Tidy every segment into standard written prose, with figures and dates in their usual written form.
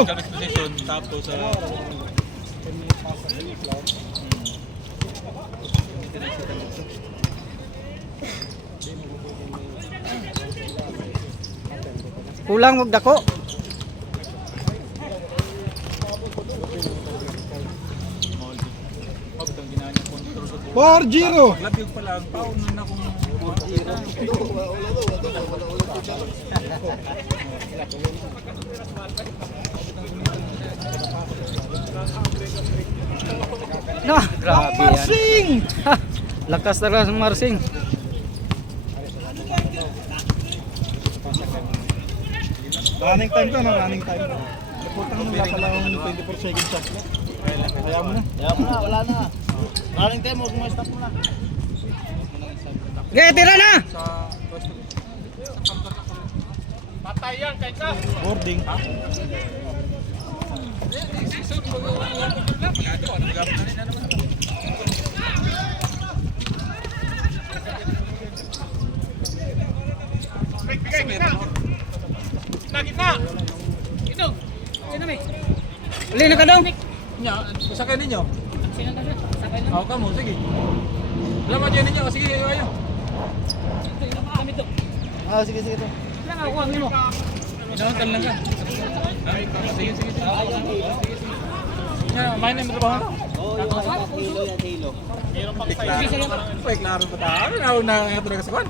Go! Position, tapos sa... Kulang wag dako. Pag ang ginaan niya control sa 4-0. labyog pa lang, paon na kung 4-0. No, grabe yan. Marsing! Lakas talaga ng Marsing. Running time to, no? Running time. Naputang mo wala pala yung 24 seconds shot. Kaya mo na. Wala na. Running time, huwag mo stop mo na. Okay, tira na. patay yan, kahit ka! Boarding. Gitna! Ito! Sino may? Uli na ka daw. Nya, sakay ninyo? Sino ka sakay ninyo? Ako mo, sige. Wala mo dyan ninyo, sige, ayaw. Ah, sige, sige. Inawantan lang ka. Sige, sige. Main na yung trabaho na? Hilo yan, hilo. Uy, klaro ba tayo? Ano na nga talaga sa kwan?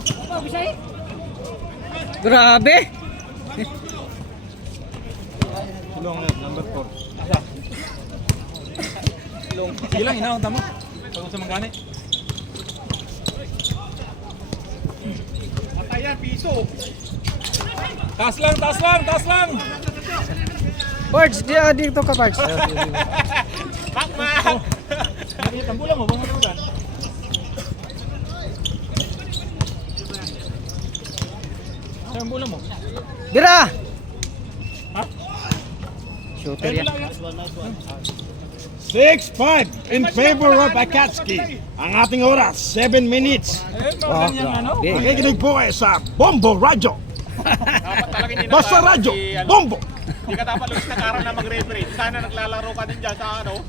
Grabe. Long yan, number 4. Sige lang, inawantan mo. Pag sa mangani. Patayan, piso! Taas lang, taas lang, taas lang! Parts, dito ka parts. Bakmak! Tambulan mo, bang ano. Tambulan mo. Dira. Ha? Shooter yan. 6-5 in favor of Akatsuki. Ang ating oras, 7 minutes. Mga ganyan ano? Nakikinig po kayo sa Bombo Radyo. Basta radyo, Bombo! Hindi ka dapat lumis na karal na mag-referee. Sana naglalaro ka din dyan sa ano.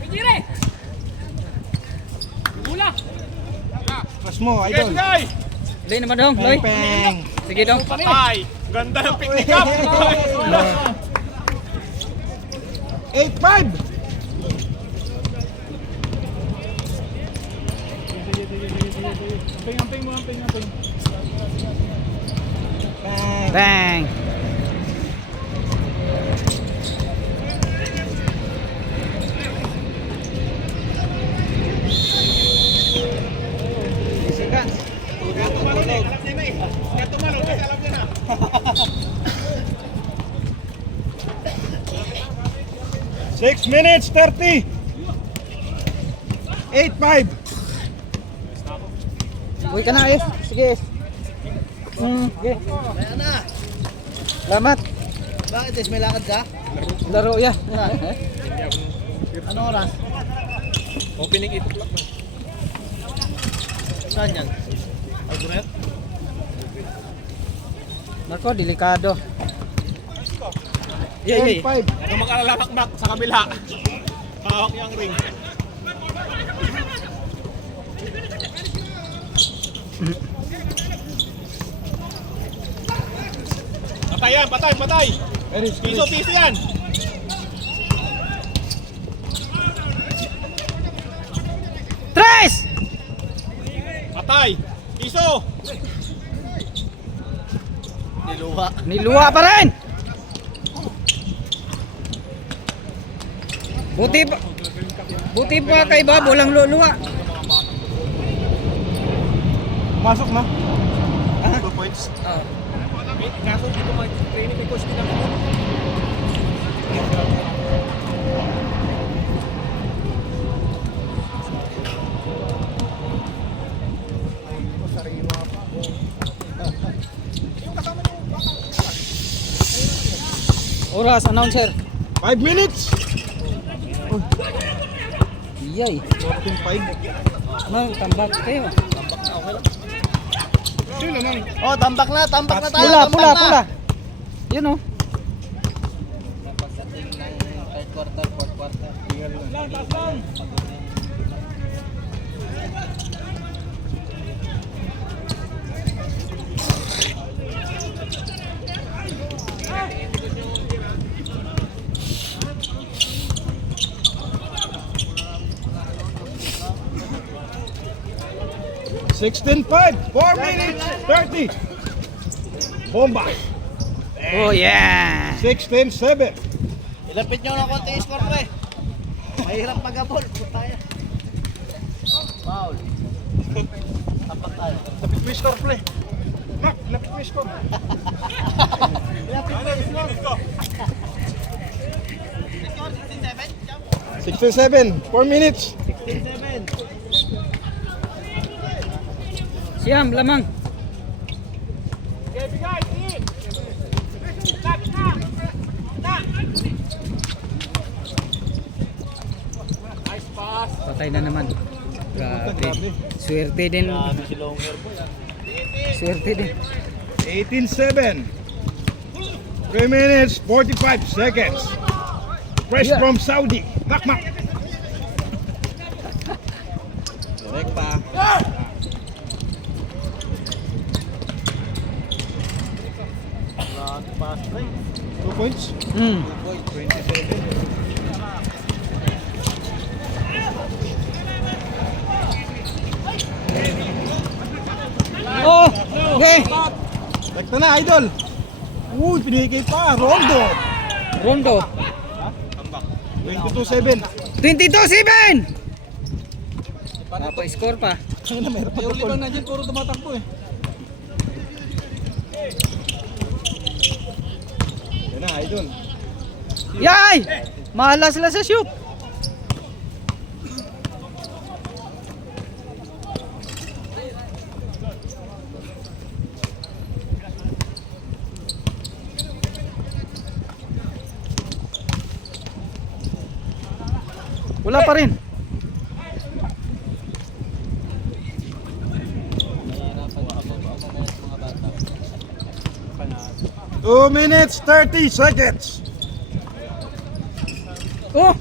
Pijire! Mula! Pas mo, idol. Guys! Uli naman daw. Loy. Peng! Sige daw. Patay! Ganda ng picnic up! 8-5! Amping mo, amping. Bang. Six minutes 30. 8-5. Uy ka na eh. Sige. Sige. Ayan na. Salamat. Bakit, Des? May lakad ka? Laro ya. Anong oras? Opening 8 o'clock na. Saan yan? Alburet? Nako, delikado. 10-5. Huwag mag-alala sa kabila. Hawak yung ring. Patay yan, patay! Piso yan! Tres! Patay! Piso! Niluwa. Niluwa pa rin. Buti pa kay Bob, walang luluwa. Masok na. 2 points. Kaso dito mag-training may coach din ako. Oras, announcer. 5 minutes. Iyay. 14-5. Mang, tambak kayo. Oh, tambak na tayo. Pula, tambak pula, na. pula. Yun oh. $16.5, 4 minutes, 30. Bomba. Oh yeah. 16-7. Ilapit nyo ng konti yung score ko eh. Mahirap mag-abol. Puta yan. Foul. Tapak tayo. Lapit mo yung score play. Mac, lapit mo yung score. Ilapit mo yung score. 16-7, 4 minutes. 16-7. Siyam, lamang. Patay na naman. Grabe. Swerte din. Grabe si Longer po yan. Swerte din. 18-7. 3 minutes, 45 seconds. Fresh Yeah. from Saudi. Mac, Mac. Direct pa. Pass break. 2 points. 27. Oh! Okay. Rekta na, idol. Uy, pinigay pa. Rondo. Rondo. 22-7. 22-7! Napa-score pa. Ay na, meron pa Yung double. libang na dyan, puro tumatakbo eh. Yan na, idol. Yay! Malas sila sa shoot. Wala pa rin. Two minutes, 30 seconds. Oh!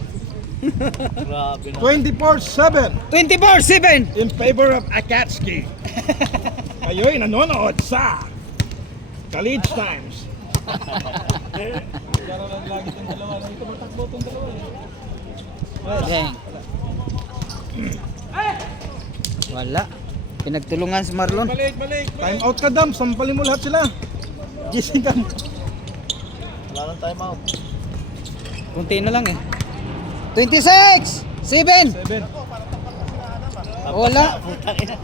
Grabe na. 24-7 24-7! in favor of Akatsuki. Kayo'y nanonood sa College Times. Gara lang lagi itong dalawa. Ito matakbo itong dalawa eh. Dang. Wala. Pinagtulungan si Marlon. Balik, balik. Time out ka, Dam. Sampalin mo lahat sila. Gising ka. Wala nang time out. Kunti na lang eh. 26! 7! 7. Wala. Putang ina.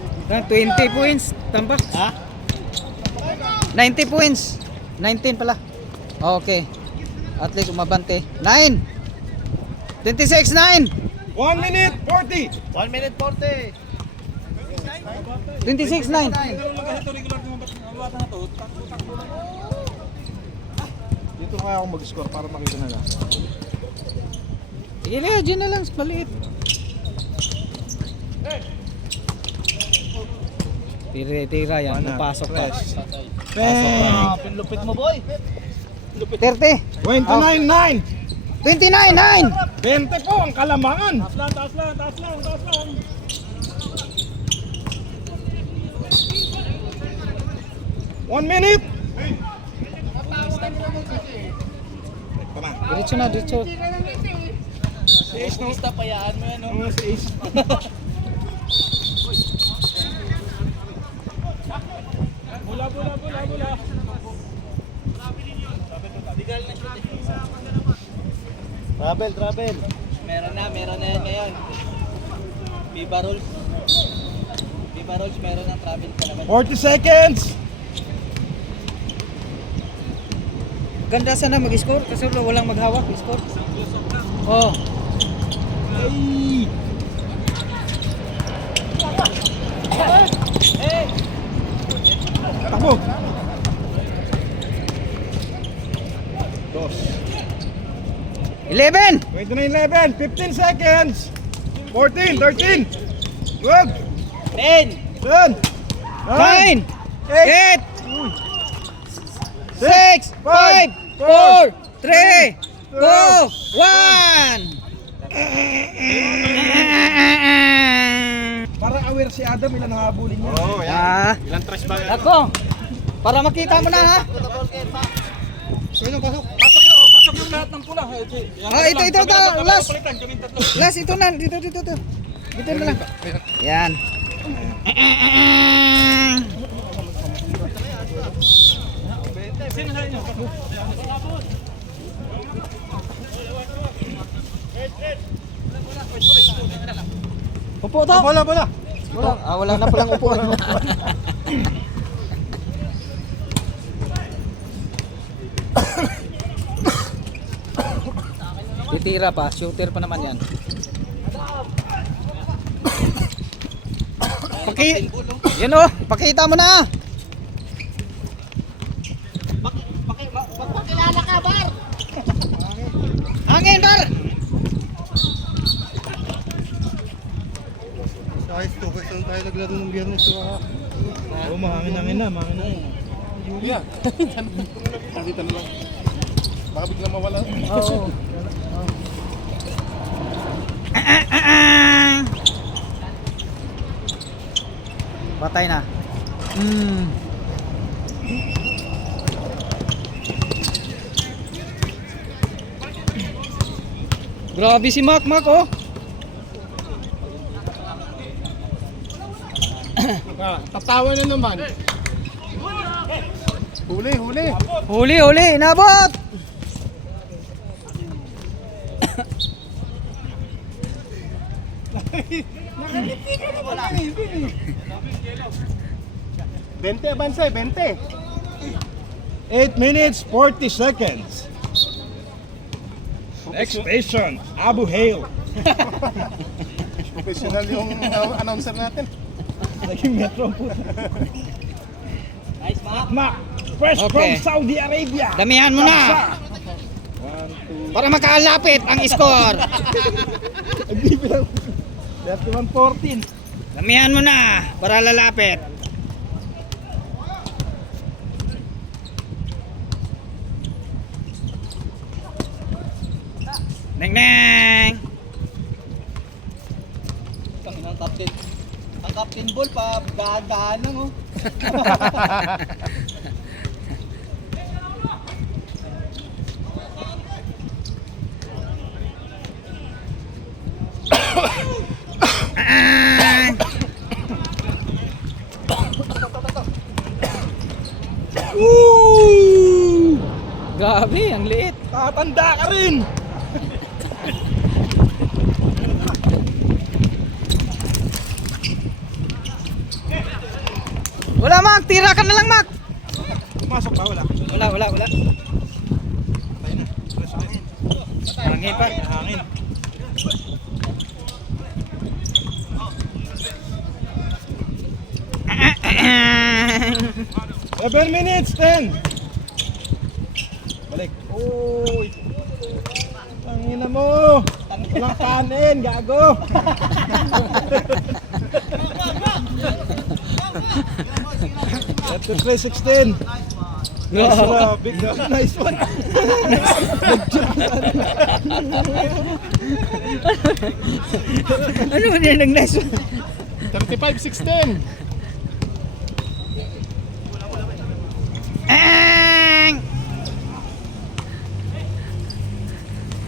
20 points. Tambak. Ha? 90 points. 19 pala. Okay. At least umabante. 9! 26, 9! 1 minute, 40. 1 minute 40. 26, 9! Pero lang ito, regular naman ang bata na to. Takbo lang. Dito kaya ako mag-score para makita na lang. Sige na, dyan na lang. Maliit. Tira yan. Papasok pa. Bang! Pinlupit mo boy. 30! 29-9. 29, 9! 20 po ang kalamangan. Taas lang. 1 minute. Ito na. Diretso na, diretso. Si Ace na. Basta payaan mo yan. Ano si Ace? Bola. Travel. Meron na yan ngayon. Viva Rolls, meron ng travel ka naman. 40 seconds. Ganda sana mag-score kasi walang maghawak. Score. Oh. Ay! Takbo. 11! 29-11. 15 seconds. 14, 13. Good. 10, 10. 9! 8! 6! 5! 4! 3! 2! 1! Para aware si Adam, ilan ang habulin niya. Oo, Ah, Ilang trash ba? ako. Para makita mo na ha. Pasok yung lahat ng pula. Ah, ito, last. Palitan, kaming tatlo. Last, ito na. Dito. Dito na lang. Yan. Sino sa inyo? Upo to. Bola. Wala. Wala na palang upuan. Titira pa, shooter pa naman yan. Yan oh, pakita mo na. Magpakilala ka, Bar! Hangin, Bar. Guys, tukos lang tayo naglaro ng biyernes. Oo, mahangin na. Yeah. Nakita na lang. Baka biglang mawala. Oo. Patay na. Grabe si Mac oh. Tatawa na naman. Huli. Huli, inabot. Bente, Bansay, 20. 8 minutes, 40 seconds. Next station, Abu Hail. Professional yung announcer natin. Naging metro po. Mac, fresh Okay. from Saudi Arabia. Damihan mo na. Para makalapit ang score. Hindi bilang 31-14. Damihan mo na para lalapit. Neng. Ang captain ball pa, dahan-dahan lang oh. Grabe, ang liit. Tatanda ka rin. Wala, Mac, tira ka na lang, Mac. Pumasok ba? Wala. Wala. Patay na. Hangin pa. Hangin. Seven minutes, 10. Balik. Uy. Tangina mo. Walang kanin, gago. At the 316. Big nice one. Ano ba yan ang nice one? 35-16.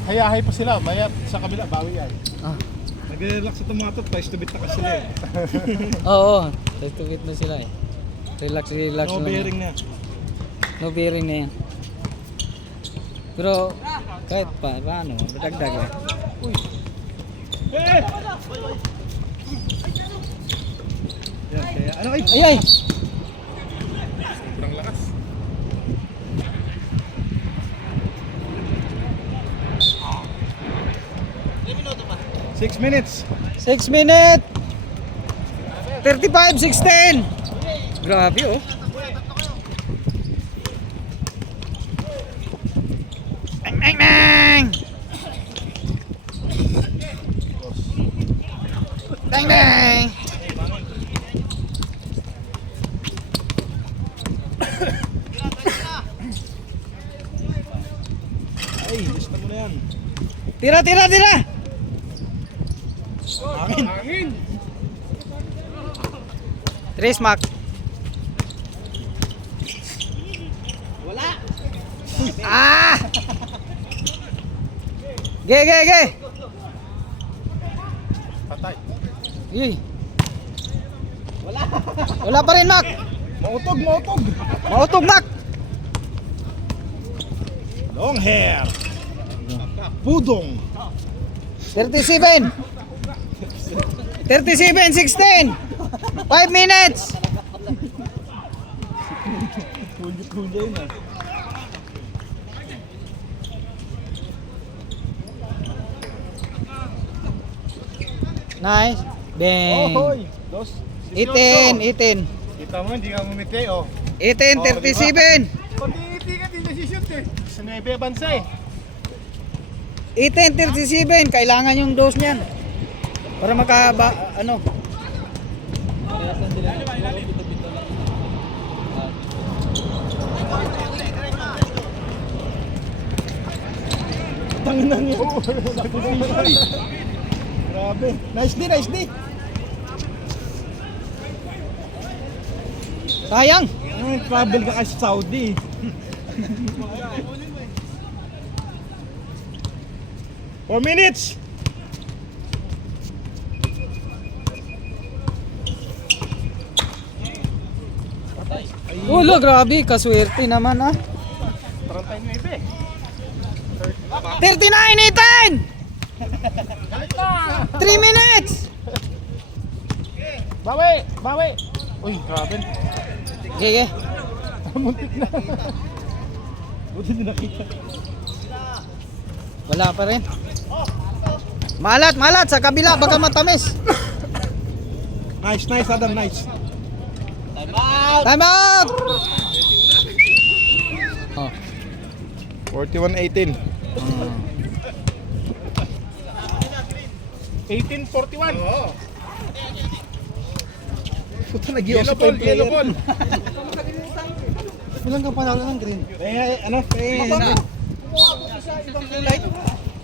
Hayahay pa sila, bayat sa kabila, bawi yan. Nag-relax ito mga to, twice to beat na kasi sila eh. Oo, test to beat na sila eh. Relax No lang. bearing na. No bearing na yan. Pero kahit paano, madagdag eh. Eh! Yan, kaya ano kayo? Ay! Sobrang lakas. Six minutes. 6 minutes! 35-16! Grabe oh. Bang! Ay, lista mo na yan. Tira! Hangin. 3 smack. Wala. Ah! Ge. Patay. Yay. Wala. Wala pa rin, Mac. Mautog. Mautog, Mac. Long hair. Pudong. 37. 16. 5 minutes. Hulyo yun ah. Nice. Bang. Ohoy. Dos. 18. Kita mo, hindi ka mumiti oh. 18, 37. Pati ngiti ka, di nasishoot eh. Sa 9 bansa eh. 18, 37. Kailangan yung dose niyan. Para makaba, ano. Tanginan niyo. Grabe. Nice D. Sayang. Travel ka kasi Saudi. Four minutes. Ulo, grabe. Kaswerte naman, ah. 39 eh. 39, Ethan! 3 minutes! Bawi. Uy, grabe. Okay. Muntik na. Buti hindi nakita. Wala pa rin. Malat sa kabila, baka matamis. Nice, Adam, nice. Time out. Time out! Oh. 41-18. 18-41. Oo. Puta, nag-iosip pa yung player. Yellow ball. Ilang kang panalo ng green?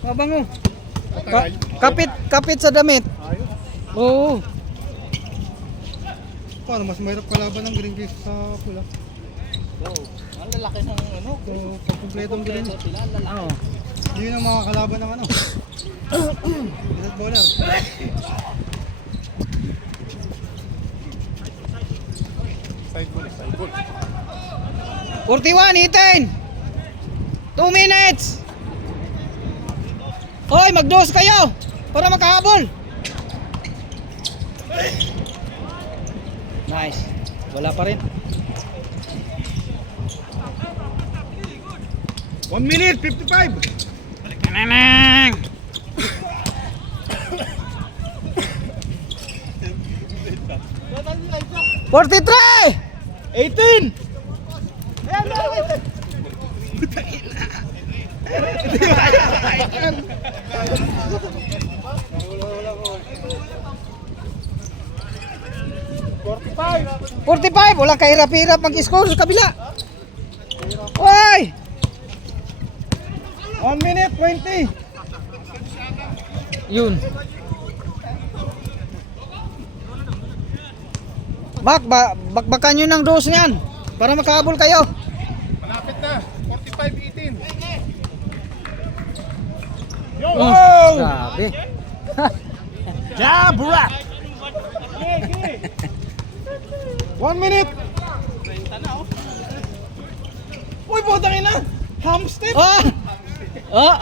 Mabango. Kapit sa damit. Oo. Paano mas mahirap kalaban ng green case sa pula? Ang lalaki ng ano. Kompletong green. Sila ang lalaki. Oo. Yun ang mga kalaban ng ano. Minute bowler. Side ball. 41, Ethan! 2 minutes! Hoy, mag-dose kayo! Para makahabol! Nice. Wala pa rin. 1 minute, 55. Nanang! 43! 18. Walang kahirap-hirap mag-score sa kabila. Hoy! 1 minute, 20. Yun. Bakbakan nyo ng dose niyan para makahabol kayo. Malapit na. 45-18. Yo! Oh, grabe. Jabrak! 1 minute! Uy, putang ina! Hamstep! Oh! Oh!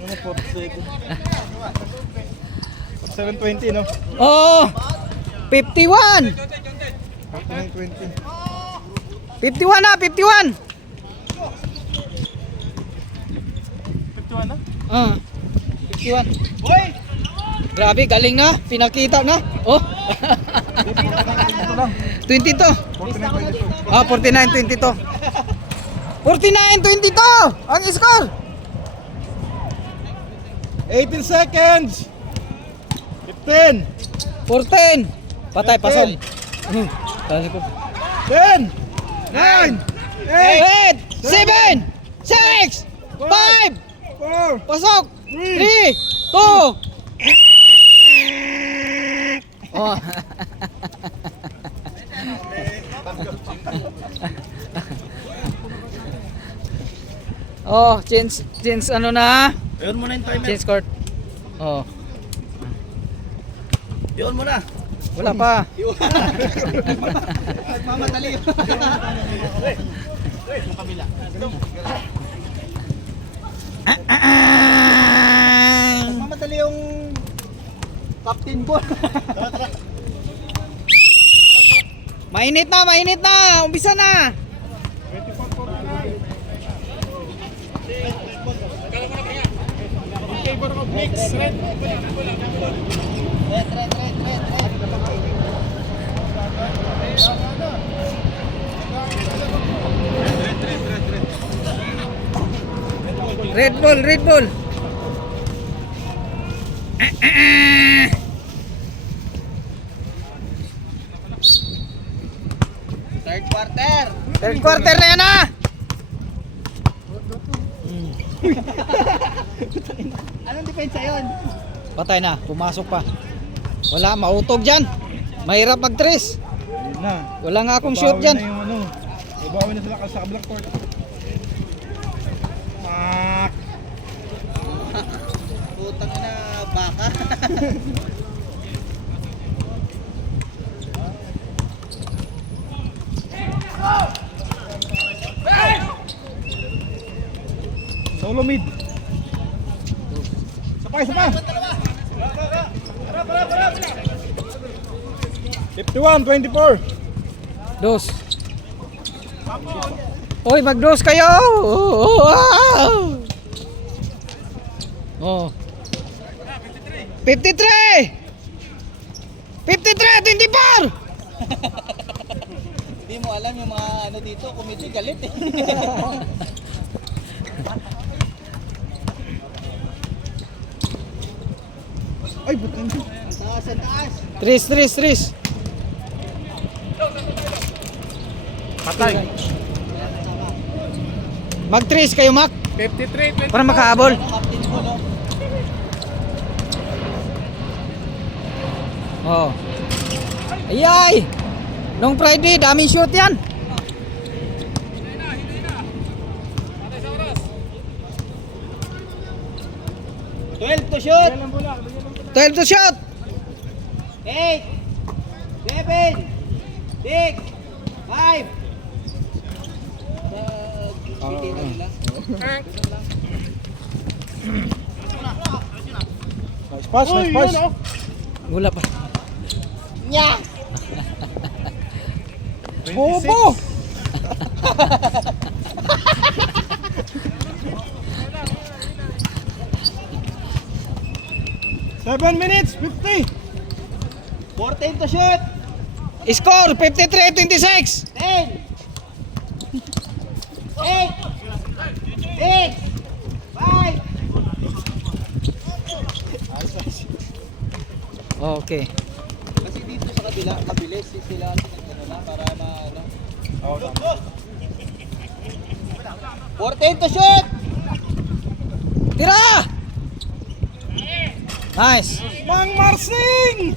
Ano, 7:20, no? Oh! 51! 9:20. 51 na! 51! 51 na? 51. Uy! Grabe, galing na. Pinakita na. Oh! 22. 49-22. Ah, 49-22. 49-22 ang score. 18 seconds! 15! 14. Patay, pasol. 10! 9! 8! 8, 7, 6, 5, 4, 4, Pasok! 3, 2! Oh. Oh, change ano na? Yun mo na yung timer. Change court. Oh, Yun mo na. wala pa. Nagmamadali yun. Yung kabila. Nagmamadali yung captain ball. Mainit na, mainit na. Umpisa na. Red Bull, Red Bull. Third quarter. Third quarter na yan ah. Anong depensa yun? Patay na, pumasok pa. Wala, mautog dyan. Mahirap mag-tres. Ayun na. Wala nga akong shoot Babawi dyan. na yung ano. Babawi na sila sa kabilang court. Pak! Putang na baka. Solo mid. Sapay, sapay. 51-24. Dos. Oy, mag-dos kayo. Oh. 53. 53, 24. Hindi mo alam yung mga ano dito, committee galit eh. Ay, butang. Taas ang taas. Tris. Patay. Mag-tris kayo, Mac. 53, Para makahabol. Captain ko no. Oh. Ayay! Nung Friday, daming shoot yan. Twelve to shoot. 12 to shot. 8, 7, 6, 5. Nice pass, nice pass. Wala pa. Nya! Bobo! 7 minutes, 50. 14 to shoot. Score 53-26. 10, 8, 6, 5. Okay. Kasi dito sa kabila, mabilis sila ano na para ano. 14 to shoot. Tira! Nice. Mang Marsing!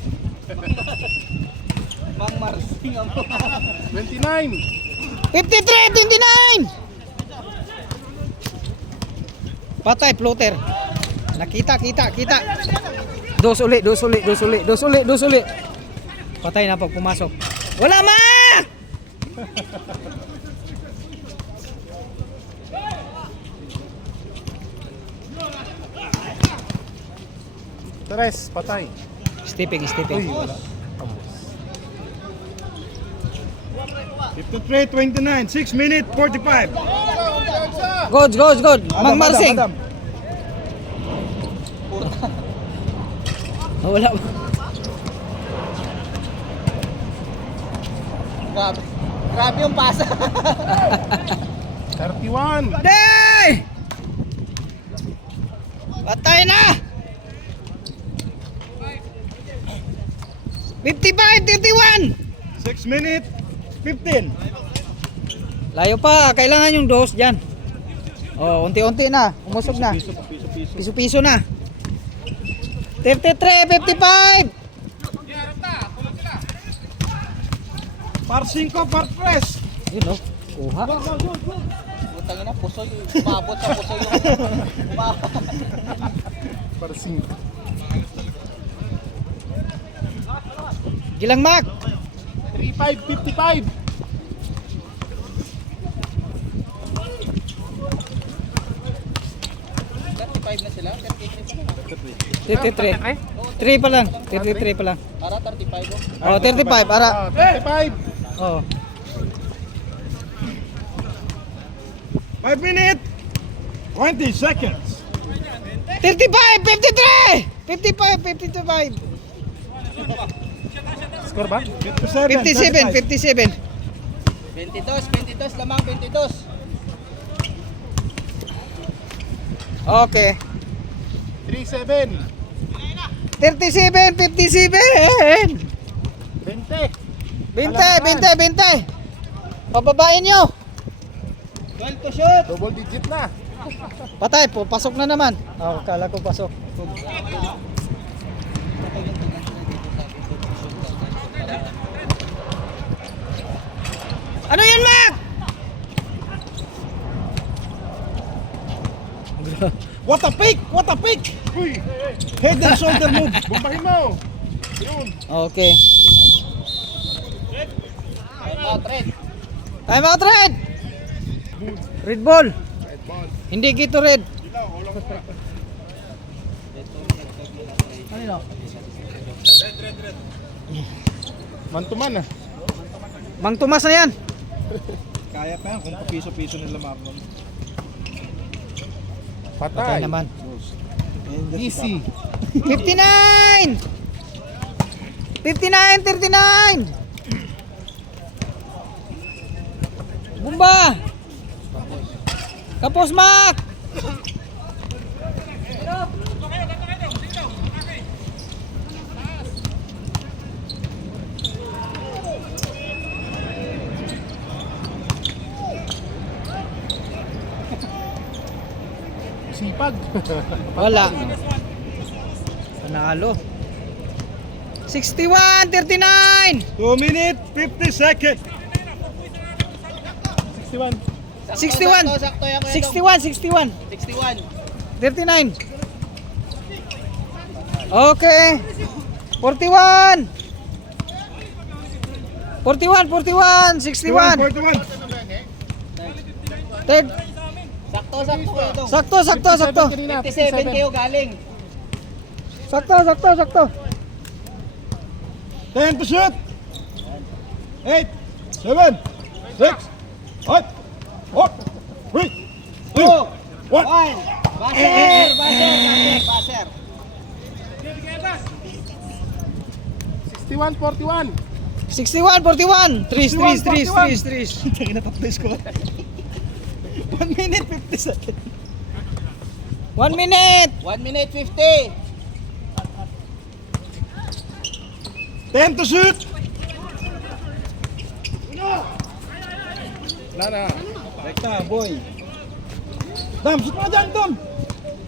Mang Marsing ang 29. 53-29. Patay floater. Nakita. Dos uli. Patay na pag pumasok. Wala ma! Tres, patay. Stepping. Uy, wala. 53-29, 6 minutes, 45. Good. Mang Marsing. Adam. Oh, wala. Grabe yung pasa. 31. Day! Patay na! 55-31. 6 minutes, 15. Layo pa, kailangan yung dos dyan. Oh, unti-unti na. Umusog na. Piso, piso. Piso-piso na. 33, 55. Par 5, par 3. Yun oh. Kuha. Butang ina, puso yung umabot sa puso yung umabot. Par 5. Gilang Mac. 35, 55. 35 na sila, 33. 3 pa lang. 33 pa lang. para 35 mo. Oh, 35. Ara. 35. Oh. 5 minutes. 20 seconds. 35, 53. 55, 55. Score ba? 57, 57. 22 lamang, 22. Okay. 37. 37, 57. 20. 20. Pababain nyo. 12 to shoot. Double digit na. Patay po, pasok na naman. Oh, kala ko pasok. Ano yun, Mac? What a pick! What a pick! Uy! Head and shoulder move. Bombahin mo. Yun. Okay. Red. Time out, Red. Red ball. Hindi gito red. Man to man ah. Mang Tomas na yan. Kaya pa yan kung piso-piso nila Marlon. Patay naman. Easy. 59! 59, 39! Bumba! Kapos, Mac! Sipag. Wala. Panalo. 61, 39! 2 minutes, 50 seconds. 61. 61. Sakto yan, Kuya Dong. 61. 61. 39. Okay. 41. 41, 61. 41. Third. Sakto, Kuya Dong. Sakto. 57 kayo galing. Sakto. 10 to shoot. 8, 7, 6, 5, 4, 3, 2, 1. Baser. 61, 41. 61, 41. 3. Tingin na tatlo yung score. 1 minute, 50 seconds. 1 minute. 1 minute 50. 10 to shoot. Wala na. Rekta, boy. Dam, shoot na dyan, Dam.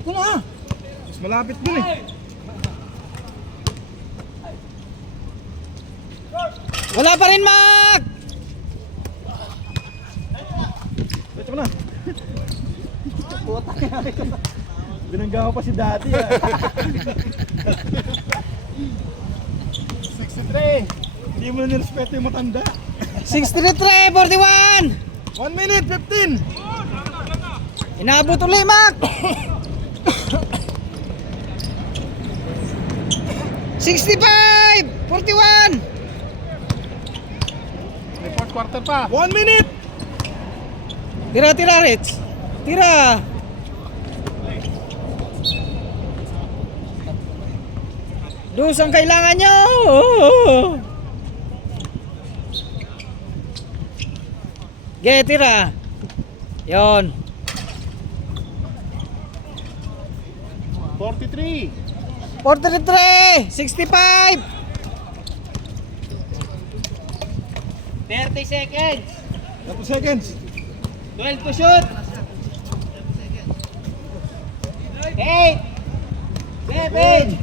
Ito na. Mas malapit dun eh. Wala pa rin, Mac. Ito mo na. Binangga ko pa si Daddy ah. 63. Hindi mo nirespeto yung matanda. 63, 41. 1 minute, 15. Inaabot ulit, Mac. 65, 41. May 4th quarter pa. 1 minute. Tira, Rich. Tira. Dus ang kailangan nyo. Tira. Yon. 43. 43, 65. 30 seconds. 30 seconds. 12 to shoot. 8, 7,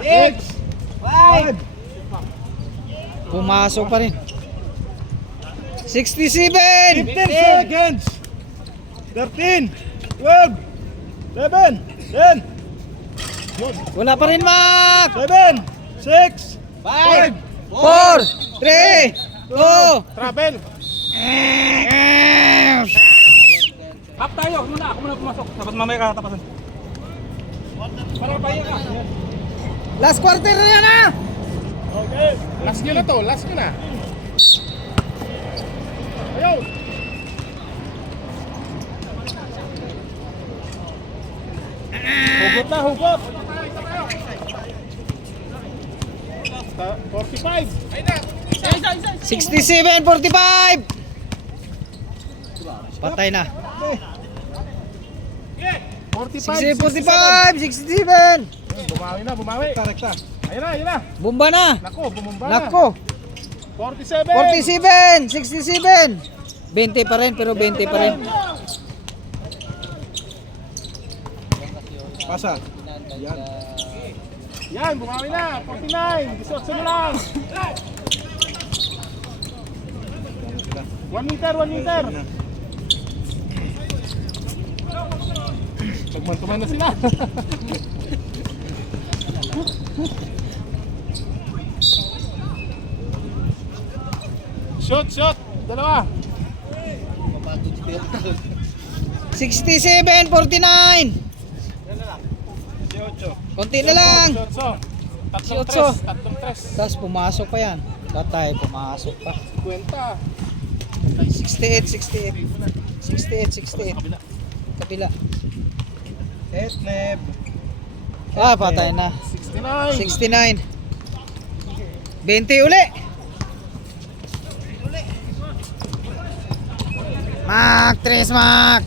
6, 5. Pumasok pa rin. 67! 15 seconds. 13, 12, 11, 10, Wala pa rin, Mac! 7, 6, 5, 4, 3, 2, travel. Hap tayo, muna ako muna pumasok. Tapos mamaya ka tapasan. Para pahiya ka. last quarter na yan, ah! Okay. Last nyo na to, last nyo na. Ayaw. Hugot na, hugot. 45. 67, 45! Patay na. 45. 45, 67! Bumawi na, bumawi. Rekta. Ayun na, ayun na. Bumba na! Nako, bumumba na. Nako! 47. 47, 67! 20 pa rin, pero 20 pa rin. Pasa. Yan. Yan, bumawi na. 49. 18 na lang. 1 meter, 1 meter. Magmantuman na sila. Shot, shot. Dalawa. 67, 49! 18. Konti na lang! Tatlong 18. tres. Tatlong tres. Tapos pumasok pa yan. Tatay, pumasok pa. 50. 68, 68. 68, 68. Kabila. Etneb. Ah, patay na. 69. 69. 20 uli. Mac, 3 Mac.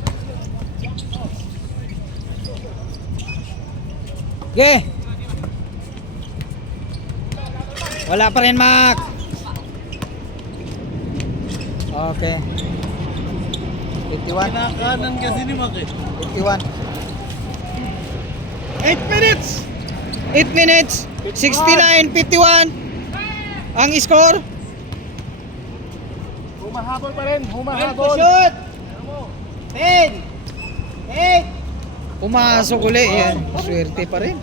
Okay. Wala pa rin, Mac. Okay. 51. Kinakanan kasi ni Mac eh. 51. 8 minutes. 8 minutes. 69, 51. Ang score. Humahabol pa rin. Humahabol. Shoot! 10, 8. Pumasok uli. Yan. Swerte pa rin.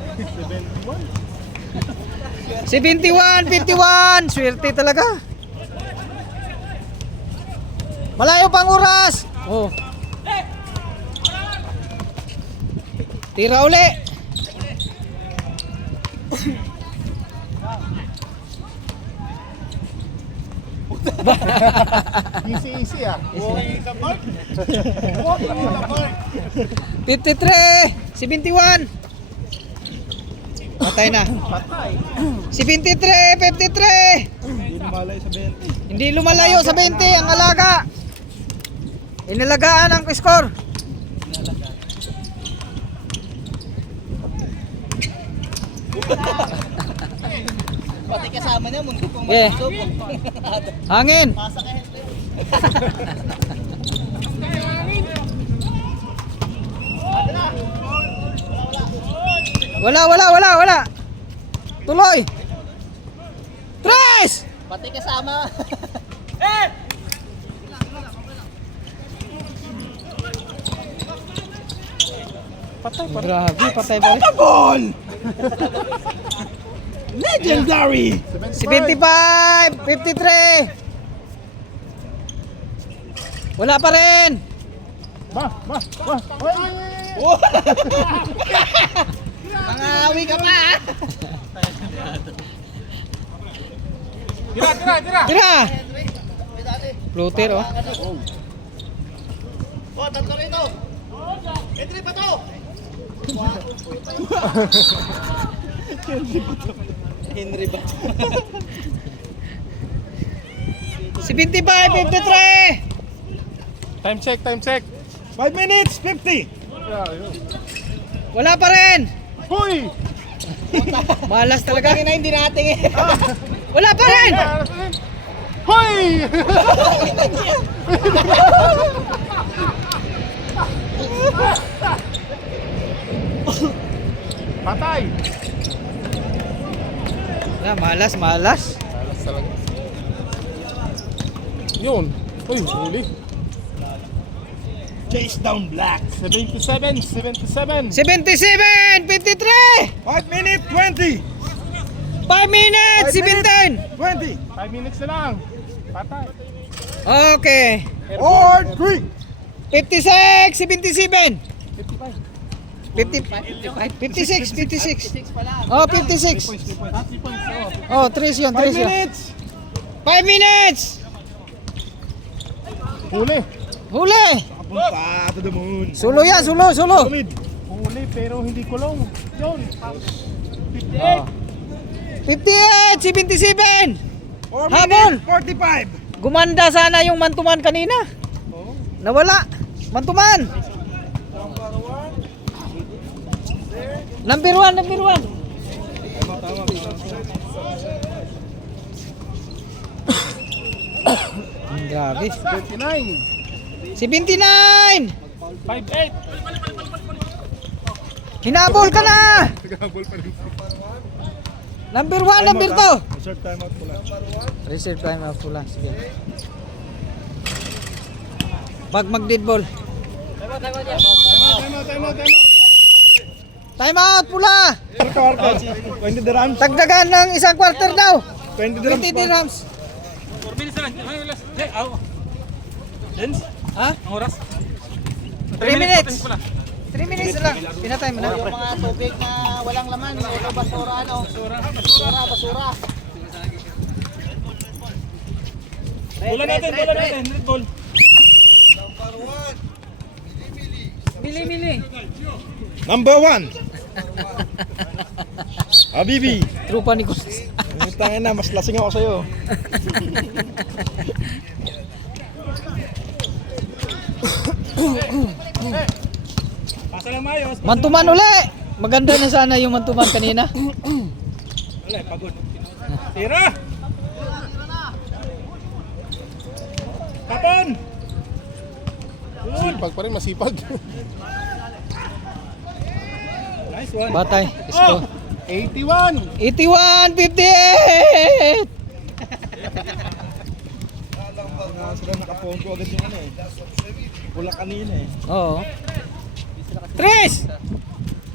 71, 51. Swerte talaga. Malayo pang oras. Oh. Tira uli. Easy ah. 53, 71. Patay na. Si 53, 53. Hindi lumalayo sa 20. Hindi lumalayo sa 20 ang alaga. Inalagaan ang score. Pati kasama niya, mundo pang Yeah. Hangin. Pasa ka headlight. Wala. Tuloy. Tres! Pati kasama. Grabe, patay pa rin. Ball! Legendary! 75, 53. Wala pa rin. Ba. Mangawi ka pa ah. Tira. Floater, oh. Oh, tatlo rito. Entry pa to. Henry ba? 75, 53. Time check. 5 minutes, 50. Wala pa rin. Hoy! Malas talaga. Kaya na hindi natin eh. Wala pa rin. Hoy! malas, malas. Malas talaga. Yun. Uy, huli. Chase down black. 77, 77. 77, 53! 5 minutes 20. 5 minutes, 17! 20. 5 minutes na lang. Patay. Okay. Or 3. 56, 77. 55. 56, 56. 6 pala. Oh, 56. 3 points. Oh, Oh. 3 yun, 5 3 yun. minutes. 5 minutes! Huli. Huli! Punta to the moon. Sulo yan, sulo, sulo. Tumid. Huli pero hindi kulong. Yun. 58. 58, 77. 4 Habol. minutes 45. Gumanda sana yung mantuman kanina. Nawala. Mantuman. Number 1, number 1. Grabe. 29. 79. 58. Hinabol ka na. Naghabol pa rin. Number 1, number 2. Reserve timeout pula. Reserve time out pula. Sige. Pag mag-dead ball. Time out pula. Ito, 20 dirhams. Tagdagan ng isang quarter daw. 20 dirhams. 20 dirhams. 4 minutes na lang. Ay, last. Hey, aw. Lens? Ha? Ang oras? 3 minutes. Pala. 3 minutes lang. Pinatay mo na. Yung mga tubig na walang laman, ito basura, ano? Basura. Bola natin, bola natin. Red ball. Mili. Number 1. Habibi. Trupa ni Kus. Tangin na, mas lasing ako sa'yo. Pasa lang mayos. Mantuman uli. Maganda na sana yung mantuman kanina. Wala, pagod. Tira! Tapon! Masipag pa rin, masipag. Nice one. Batay. Isko. 81. 81, 58. Sila nakaponto agad yung ano eh. Wala kanina eh. Oo. Tris!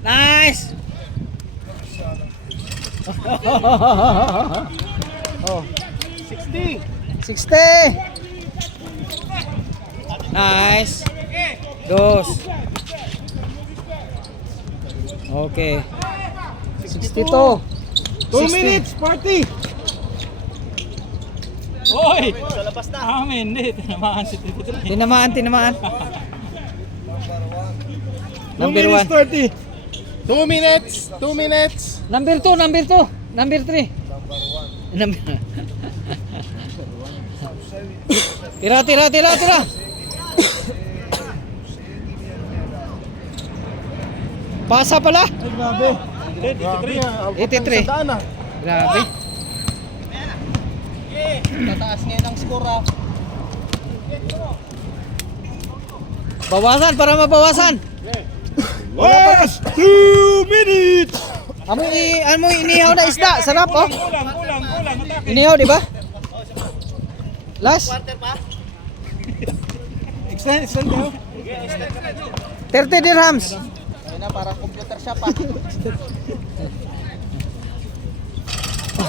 Nice! Oh. 60. 60! Nice! Dos. Okay. 62. 2 minutes 40. Hoy! Sa labas na. Amin, hindi. Tinamaan si Tito. Tinamaan. 2 Number minutes 1. 30. 2 minutes. 2 minutes. Number 2, number 2. Number 3. Number Tira. Pasa pala. Ay, grabe. Grabe. 83. Sa daan ah. Grabe. Tataas ngayon ang score, ah. Bawasan para mabawasan. Last 2 minutes. Amoy inihaw na isda. Sarap oh. Kulang. Atake. Inihaw, di ba? Last. Quarter pa? Extend kayo. 30 dirhams. Ayun na, parang computer shop, ah.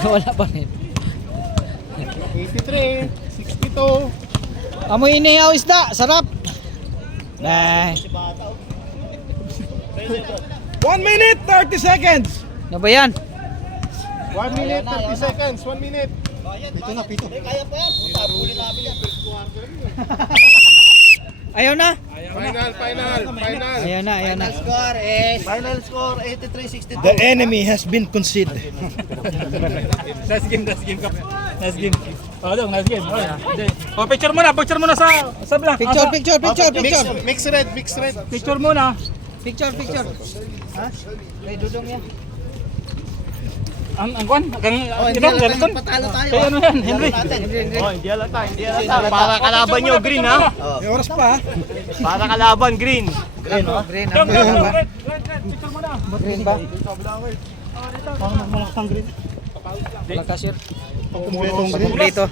Wala pa rin. 83. 62. Amoy inihaw isda. Sarap. Bye. 1 minute 30 seconds. Ano ba yan? 1 minute, 30 seconds. 1 minute. Pito na, pito. Kaya pa yan. Puta, huli namin yan. Ayaw na? Final. Ayaw na. Final score is... Final score, 83-62. The enemy has been conceded. Nice game. Nice game. Oh, dong, nice game. Oh, picture muna sa black. Picture. Mix red. Picture muna. Picture. Ha? Ay, dudong yan. Ang kwan, Hindi natin patalo tayo. Kaya ano yan, Henry? Hindi halata. Para kalaban nyo, green, ha? May oras pa ha. Para kalaban, green. Green. Dong, red, picture muna. Green ba? Parang malaktang green. Walang cashier. Kumpletong Kompleto.